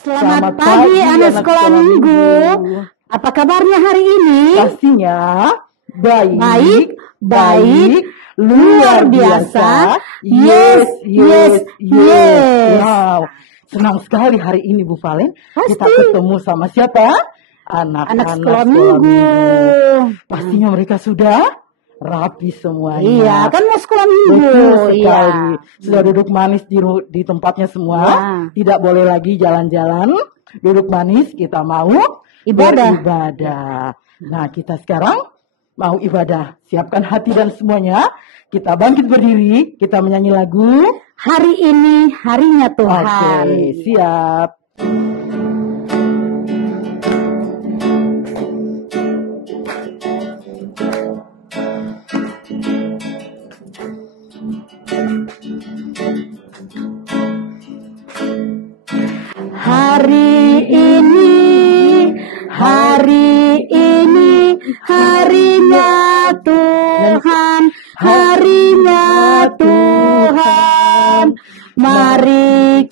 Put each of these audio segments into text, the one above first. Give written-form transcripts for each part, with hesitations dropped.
Selamat pagi anak sekolah minggu. Apa kabarnya hari ini? Pastinya baik, luar biasa. Yes. Wow, senang sekali hari ini Bu Valen. Pasti. Kita ketemu sama siapa? Anak-anak sekolah minggu. Pastinya mereka sudah rapi semuanya. Iya, kan mau sekolah minggu. Betul sekali. Iya. Sudah duduk manis di tempatnya semua. Ya. Tidak boleh lagi jalan-jalan. Duduk manis, kita mau beribadah. Nah, kita sekarang mau ibadah. Siapkan hati dan semuanya. Kita bangkit berdiri, kita menyanyi lagu Hari ini harinya Tuhan. Oke, siap. Hari ini harinya Tuhan, harinya Tuhan. Mari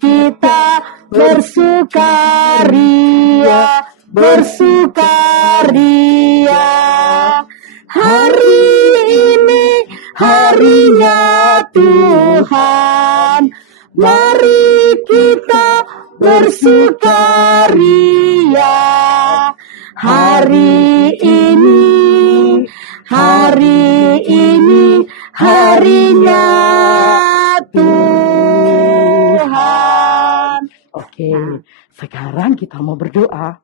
kita bersukaria. Hari ini harinya Tuhan. Mari kita bersukaria. Hari ini harinya Tuhan. Oke, sekarang kita mau berdoa.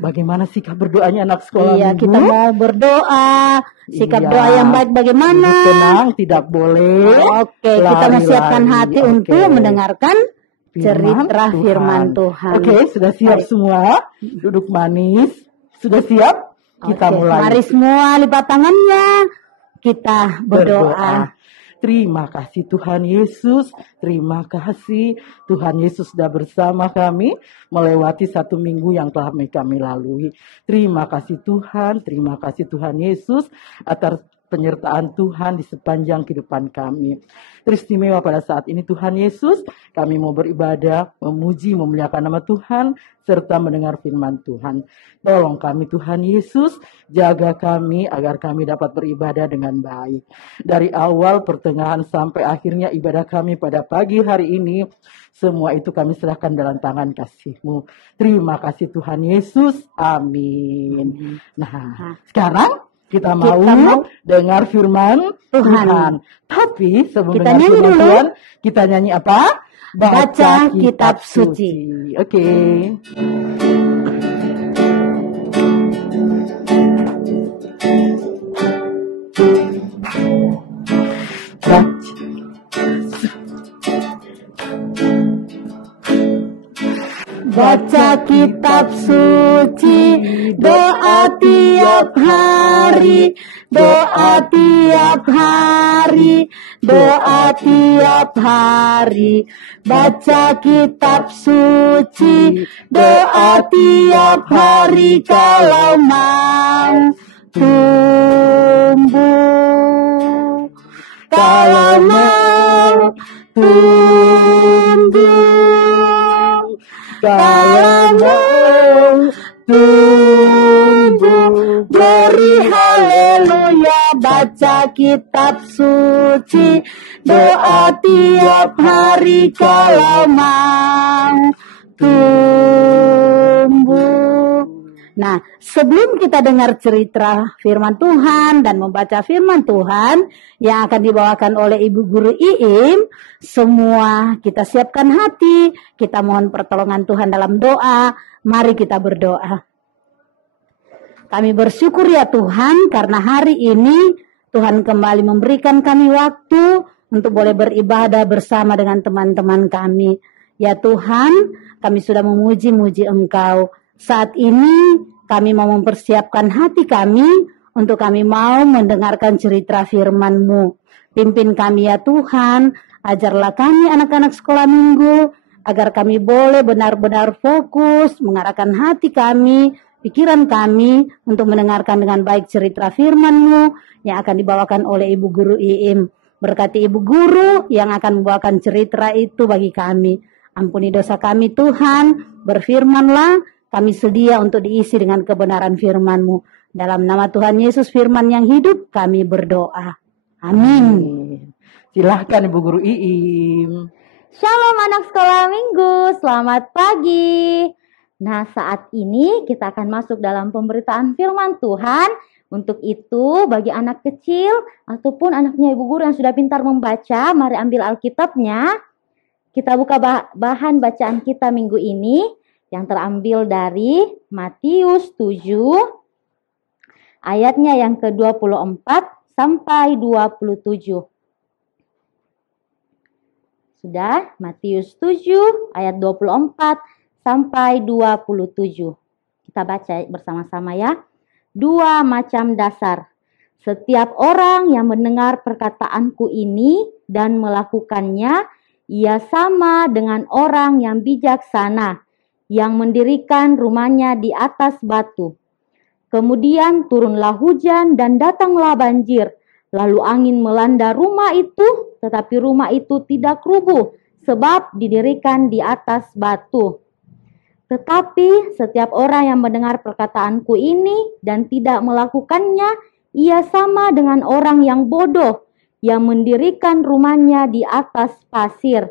Bagaimana sikap berdoanya anak sekolah Iya, minggu? kita mau berdoa. Sikap Iya. doa yang baik bagaimana? Duduk tenang, tidak boleh. Oke, kita lari-lari. menyiapkan hati Oke. untuk mendengarkan cerita firman Tuhan. Oke, sudah siap semua? Duduk manis. Sudah siap? Kita Oke, mulai. mari semua lipat tangannya. Kita berdoa. Terima kasih Tuhan Yesus. Terima kasih Tuhan Yesus sudah bersama kami melewati satu minggu yang telah kami lalui. Terima kasih Tuhan. Terima kasih Tuhan Yesus atas penyertaan Tuhan di sepanjang kehidupan kami. Teristimewa pada saat ini Tuhan Yesus, kami mau beribadah, memuji, memuliakan nama Tuhan, serta mendengar firman Tuhan. Tolong kami Tuhan Yesus, jaga kami agar kami dapat beribadah dengan baik. Dari awal, pertengahan, sampai akhirnya ibadah kami pada pagi hari ini, semua itu kami serahkan dalam tangan kasih-Mu. Terima kasih Tuhan Yesus. Amin. Nah, sekarang kita mau dengar firman Tuhan. Tapi sebelum Kita dengar nyanyi firman dulu. Tuhan, kita nyanyi apa? Baca kitab suci. Oke. Baca kitab suci, doa tiap hari, doa tiap hari, doa tiap hari. Baca kitab suci, doa tiap hari kalau mau tumbuh. Kalau mau tumbuh. Kalau mau tumbuh, beri haleluya, baca kitab suci, doa tiap hari kalau mau tumbuh. Nah, sebelum kita dengar cerita firman Tuhan dan membaca firman Tuhan yang akan dibawakan oleh Ibu Guru Iim, semua kita siapkan hati, kita mohon pertolongan Tuhan dalam doa. Mari kita berdoa. Kami bersyukur ya Tuhan karena hari ini Tuhan kembali memberikan kami waktu untuk boleh beribadah bersama dengan teman-teman kami. Ya Tuhan, kami sudah memuji-muji Engkau. Saat ini kami mau mempersiapkan hati kami untuk kami mau mendengarkan cerita firman-Mu. Pimpin kami ya Tuhan, ajarlah kami anak-anak sekolah minggu, agar kami boleh benar-benar fokus, mengarahkan hati kami, pikiran kami untuk mendengarkan dengan baik cerita firman-Mu yang akan dibawakan oleh Ibu Guru Iim. Berkati Ibu Guru yang akan membawakan cerita itu bagi kami. Ampuni dosa kami Tuhan, berfirmanlah, kami sedia untuk diisi dengan kebenaran firman-Mu. Dalam nama Tuhan Yesus firman yang hidup, kami berdoa. Amin. Silahkan Ibu Guru Iim. Shalom anak sekolah minggu, selamat pagi. Nah, saat ini kita akan masuk dalam pemberitaan firman Tuhan. Untuk itu, bagi anak kecil ataupun anaknya Ibu Guru yang sudah pintar membaca, mari ambil Alkitabnya. Kita buka bahan bacaan kita minggu ini yang terambil dari Matius 7, ayatnya yang ke-24 sampai 27. Sudah, Matius 7 ayat 24 sampai 27. Kita baca bersama-sama ya. 2 macam dasar. Setiap orang yang mendengar perkataanku ini dan melakukannya, ia sama dengan orang yang bijaksana, yang mendirikan rumahnya di atas batu. Kemudian turunlah hujan dan datanglah banjir. Lalu angin melanda rumah itu, tetapi rumah itu tidak rubuh, sebab didirikan di atas batu. Tetapi setiap orang yang mendengar perkataanku ini dan tidak melakukannya, ia sama dengan orang yang bodoh, yang mendirikan rumahnya di atas pasir.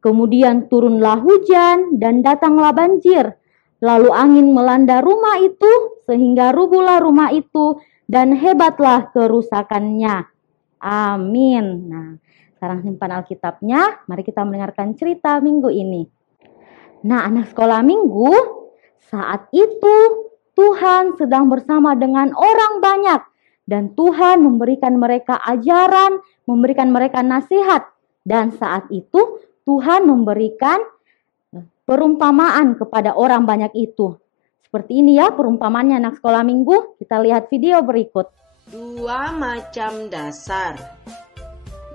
Kemudian turunlah hujan dan datanglah banjir. Lalu angin melanda rumah itu sehingga rubuhlah rumah itu dan hebatlah kerusakannya. Amin. Nah, sekarang simpan Alkitabnya. Mari kita mendengarkan cerita minggu ini. Nah, anak sekolah minggu, saat itu Tuhan sedang bersama dengan orang banyak. Dan Tuhan memberikan mereka ajaran, memberikan mereka nasihat. Dan saat itu Tuhan memberikan perumpamaan kepada orang banyak itu. Seperti ini ya perumpamaannya anak sekolah minggu. Kita lihat video berikut. 2 macam dasar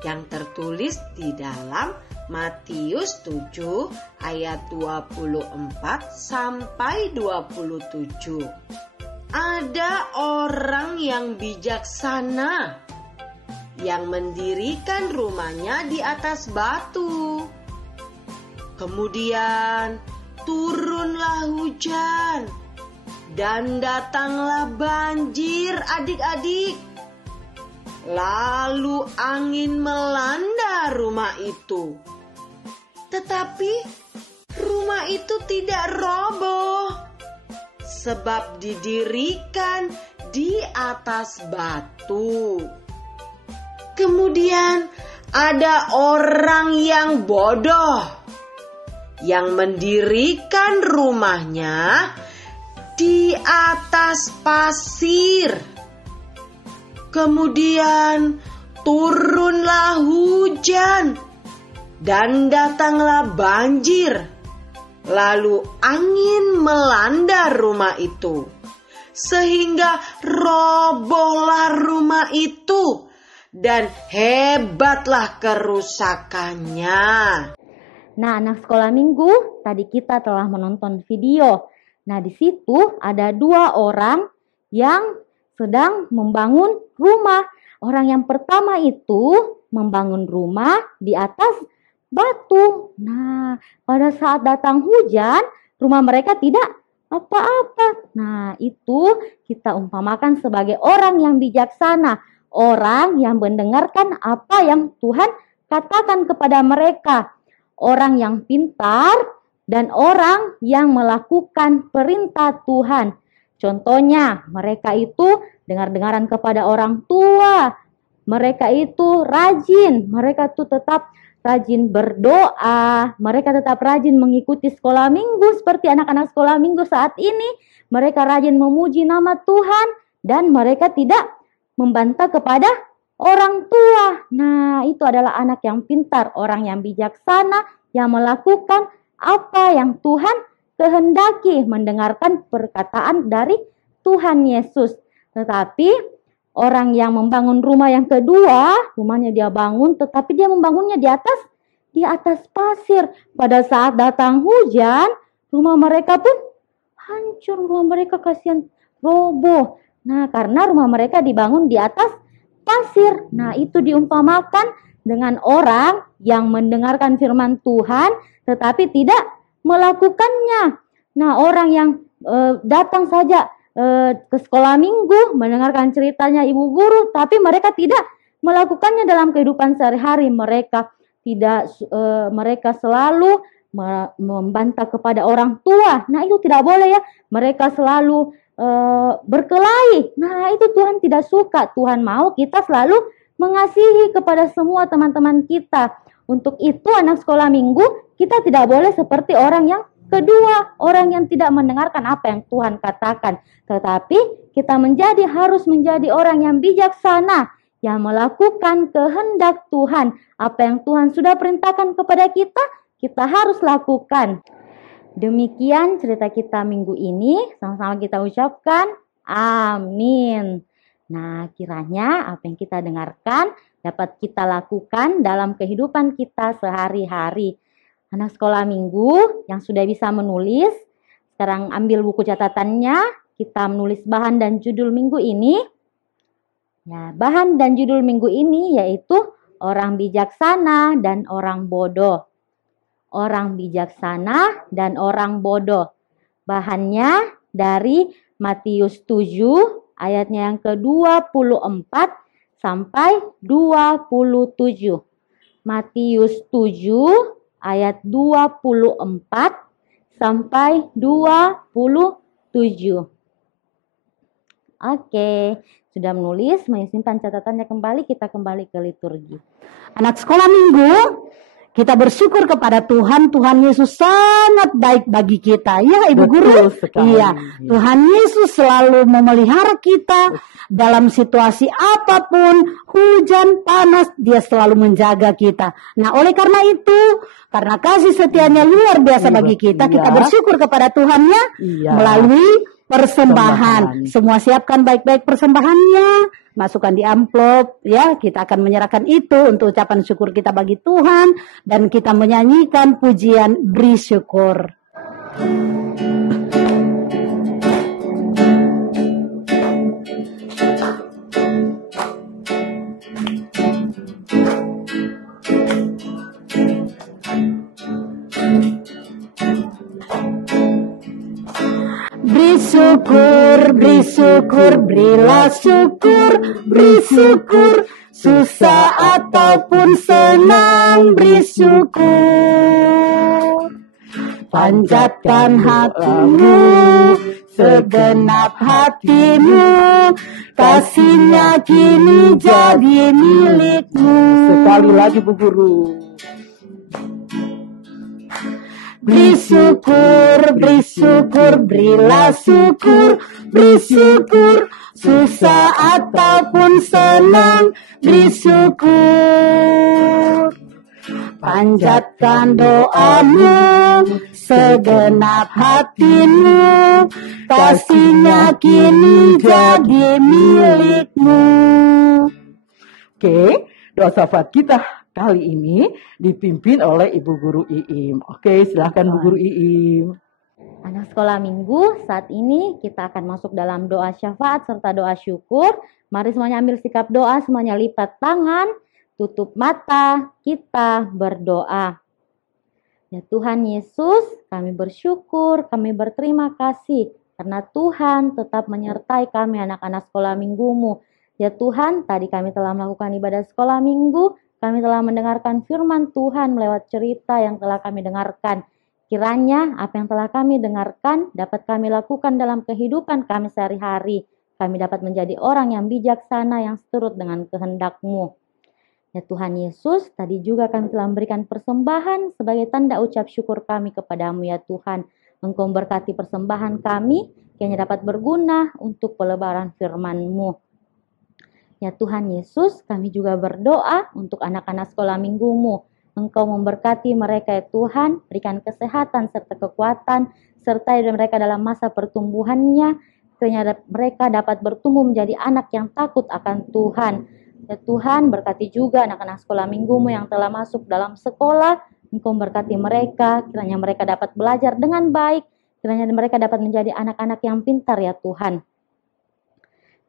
yang tertulis di dalam Matius 7 ayat 24 sampai 27. Ada orang yang bijaksana yang mendirikan rumahnya di atas batu. Kemudian turunlah hujan dan datanglah banjir adik-adik. Lalu angin melanda rumah itu. Tetapi rumah itu tidak roboh sebab didirikan di atas batu. Kemudian ada orang yang bodoh yang mendirikan rumahnya di atas pasir. Kemudian turunlah hujan dan datanglah banjir. Lalu angin melanda rumah itu, sehingga robohlah rumah itu dan hebatlah kerusakannya. Nah, anak sekolah minggu, tadi kita telah menonton video. Nah, di situ ada 2 orang yang sedang membangun rumah. Orang yang pertama itu membangun rumah di atas batu. Nah, pada saat datang hujan, rumah mereka tidak apa-apa. Nah, itu kita umpamakan sebagai orang yang bijaksana. Orang yang mendengarkan apa yang Tuhan katakan kepada mereka. Orang yang pintar dan orang yang melakukan perintah Tuhan. Contohnya, mereka itu dengar-dengaran kepada orang tua. Mereka itu rajin, mereka itu tetap rajin berdoa, mereka tetap rajin mengikuti sekolah minggu seperti anak-anak sekolah minggu saat ini. Mereka rajin memuji nama Tuhan dan mereka tidak membantah kepada orang tua. Nah, itu adalah anak yang pintar, orang yang bijaksana, yang melakukan apa yang Tuhan kehendaki, mendengarkan perkataan dari Tuhan Yesus. Tetapi orang yang membangun rumah yang kedua, rumahnya dia bangun, tetapi dia membangunnya di atas pasir. Pada saat datang hujan, rumah mereka pun hancur, rumah mereka kasihan roboh. Nah, karena rumah mereka dibangun di atas pasir. Nah, itu diumpamakan dengan orang yang mendengarkan firman Tuhan tetapi tidak melakukannya. Nah, orang yang datang saja ke sekolah minggu mendengarkan ceritanya ibu guru tapi mereka tidak melakukannya dalam kehidupan sehari-hari. Mereka selalu membantah kepada orang tua. Nah, itu tidak boleh ya. Mereka selalu berkelahi. Nah, itu Tuhan tidak suka. Tuhan mau kita selalu mengasihi kepada semua teman-teman kita. Untuk itu anak sekolah minggu kita tidak boleh seperti orang yang kedua, orang yang tidak mendengarkan apa yang Tuhan katakan. Tetapi kita harus menjadi orang yang bijaksana, yang melakukan kehendak Tuhan. Apa yang Tuhan sudah perintahkan kepada kita, kita harus lakukan. Demikian cerita kita minggu ini, sama-sama kita ucapkan amin. Nah, kiranya apa yang kita dengarkan dapat kita lakukan dalam kehidupan kita sehari-hari. Anak sekolah minggu yang sudah bisa menulis, sekarang ambil buku catatannya, kita menulis bahan dan judul minggu ini. Ya, bahan dan judul minggu ini yaitu orang bijaksana dan orang bodoh. Orang bijaksana dan orang bodoh. Bahannya dari Matius 7 ayatnya yang ke-24 sampai 27. Matius 7 ayat 24 sampai 27. Oke, sudah menulis, menyimpan catatannya kembali, kita kembali ke liturgi. Anak sekolah minggu, kita bersyukur kepada Tuhan. Tuhan Yesus sangat baik bagi kita. Ya, Ibu Guru. Iya, Tuhan Yesus selalu memelihara kita dalam situasi apapun, hujan, panas, Dia selalu menjaga kita. Nah, oleh karena itu, karena kasih setianya luar biasa bagi kita, kita bersyukur kepada Tuhan ya, melalui persembahan. Semua siapkan baik-baik persembahannya, masukkan di amplop ya. Kita akan menyerahkan itu untuk ucapan syukur kita bagi Tuhan dan kita menyanyikan pujian beri syukur. Beri syukur, berilah syukur, beri syukur, susah ataupun senang, beri syukur. Panjatkan hatimu, segenap hatimu, kasihnya kini jadi milikmu. Sekali lagi Bu Guru. Beri syukur, berilah syukur, beri syukur, susah ataupun senang, beri syukur. Panjatkan doamu, segenap hatimu, kasihnya kini jadi milikmu. Oke, doa syafaat kita kali ini dipimpin oleh Ibu Guru Iim. Oke, silakan Bu Guru Iim. Anak sekolah minggu, saat ini kita akan masuk dalam doa syafaat serta doa syukur. Mari semuanya ambil sikap doa, semuanya lipat tangan, tutup mata, kita berdoa. Ya Tuhan Yesus, kami bersyukur, kami berterima kasih karena Tuhan tetap menyertai kami anak-anak sekolah minggumu. Ya Tuhan, tadi kami telah melakukan ibadah sekolah minggu, kami telah mendengarkan firman Tuhan melewat cerita yang telah kami dengarkan. Kiranya apa yang telah kami dengarkan dapat kami lakukan dalam kehidupan kami sehari-hari. Kami dapat menjadi orang yang bijaksana yang seturut dengan kehendak-Mu. Ya Tuhan Yesus, tadi juga kami telah memberikan persembahan sebagai tanda ucap syukur kami kepada-Mu ya Tuhan. Engkau memberkati persembahan kami, kiranya dapat berguna untuk pelebaran firman-Mu. Ya Tuhan Yesus, kami juga berdoa untuk anak-anak sekolah minggumu. Engkau memberkati mereka ya Tuhan, berikan kesehatan serta kekuatan, sertai mereka dalam masa pertumbuhannya, kiranya mereka dapat bertumbuh menjadi anak yang takut akan Tuhan. Ya Tuhan, berkati juga anak-anak sekolah minggumu yang telah masuk dalam sekolah, Engkau memberkati mereka, kiranya mereka dapat belajar dengan baik, kiranya mereka dapat menjadi anak-anak yang pintar ya Tuhan.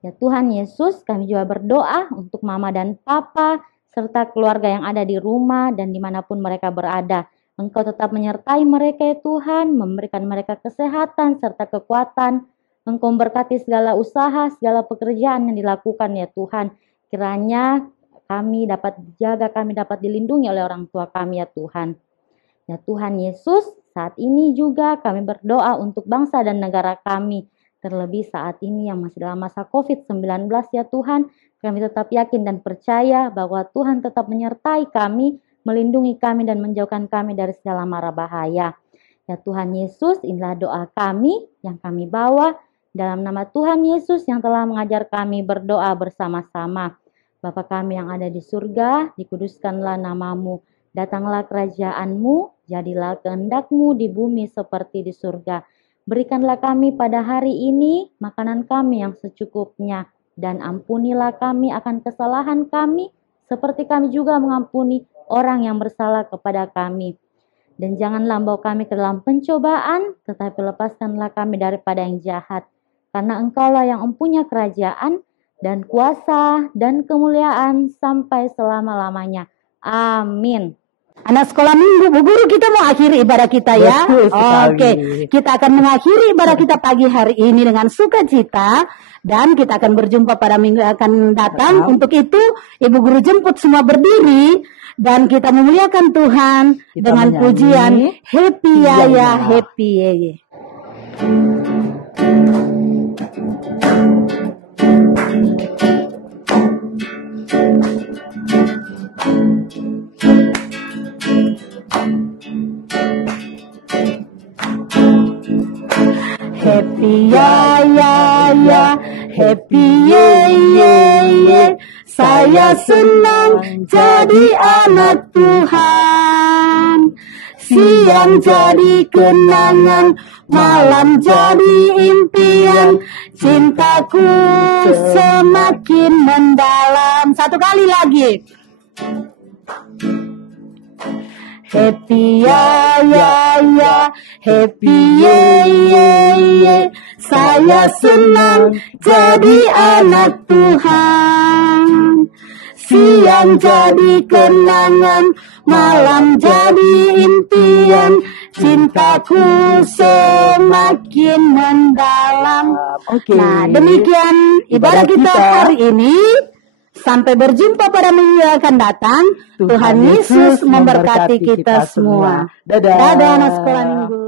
Ya Tuhan Yesus, kami juga berdoa untuk Mama dan Papa, serta keluarga yang ada di rumah dan dimanapun mereka berada. Engkau tetap menyertai mereka ya Tuhan, memberikan mereka kesehatan serta kekuatan. Engkau memberkati segala usaha, segala pekerjaan yang dilakukan ya Tuhan. Kiranya kami dapat dijaga, kami dapat dilindungi oleh orang tua kami ya Tuhan. Ya Tuhan Yesus, saat ini juga kami berdoa untuk bangsa dan negara kami. Terlebih saat ini yang masih dalam masa COVID-19 ya Tuhan. Kami tetap yakin dan percaya bahwa Tuhan tetap menyertai kami, melindungi kami dan menjauhkan kami dari segala mara bahaya. Ya Tuhan Yesus, inilah doa kami yang kami bawa dalam nama Tuhan Yesus yang telah mengajar kami berdoa bersama-sama. Bapa kami yang ada di surga, dikuduskanlah namamu. Datanglah kerajaan-Mu, jadilah kehendak-Mu di bumi seperti di surga. Berikanlah kami pada hari ini makanan kami yang secukupnya, dan ampunilah kami akan kesalahan kami, seperti kami juga mengampuni orang yang bersalah kepada kami. Dan janganlah bawa kami ke dalam pencobaan, tetapi lepaskanlah kami daripada yang jahat. Karena Engkaulah yang mempunyai kerajaan, dan kuasa, dan kemuliaan sampai selama-lamanya. Amin. Anak sekolah minggu, Bu Guru, kita mau akhiri ibadah kita ya. Oke, kita akan mengakhiri ibadah kita pagi hari ini dengan sukacita. Dan kita akan berjumpa pada minggu yang akan datang. Untuk itu, Ibu Guru jemput semua berdiri. Dan kita memuliakan Tuhan kita dengan menyanyi pujian Happy Yaya, Happy Yeye. Happy ya ya ya, happy ye ye ye. Saya senang jadi anak Tuhan. Siang jadi kenangan, malam jadi impian. Cintaku semakin mendalam. Satu kali lagi. Happy ya ya ya, happy ye ye ye. Saya senang jadi anak Tuhan. Siang jadi kenangan, malam jadi impian. Cintaku semakin mendalam. Nah, demikian ibadah kita hari ini. Sampai berjumpa pada minggu yang akan datang. Tuhan Yesus memberkati kita semua. Dadah anak sekolah minggu.